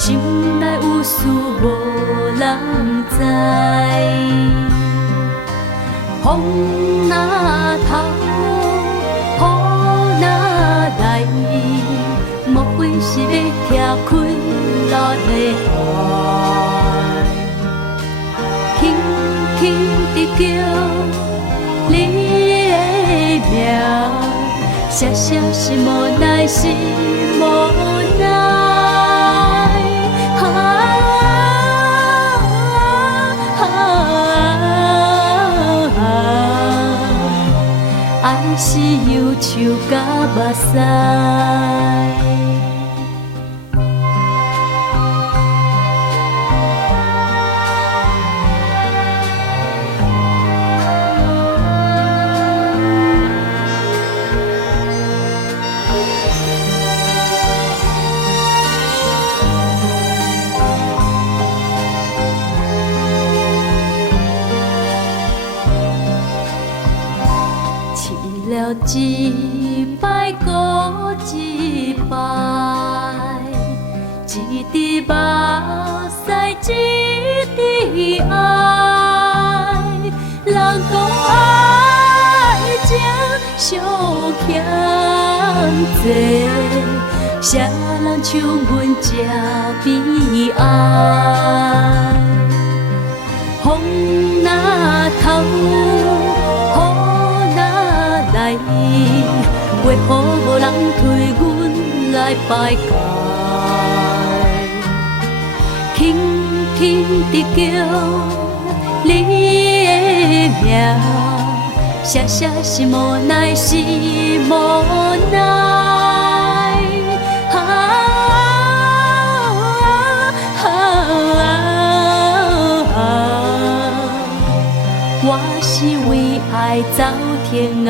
心内有事无人知。风若透，雨若来，莫非是要拆开咱的海？轻轻地叫你的名，写写是无奈，是无奈。爱是忧愁甲目屎。了一摆过一摆，一滴目屎一滴爱。人讲爱情伤欠债，谁人像阮这悲哀？风若透，为何无人推阮来排解？轻轻地叫你的名，写写是无奈，是无奈。我是为爱走天涯。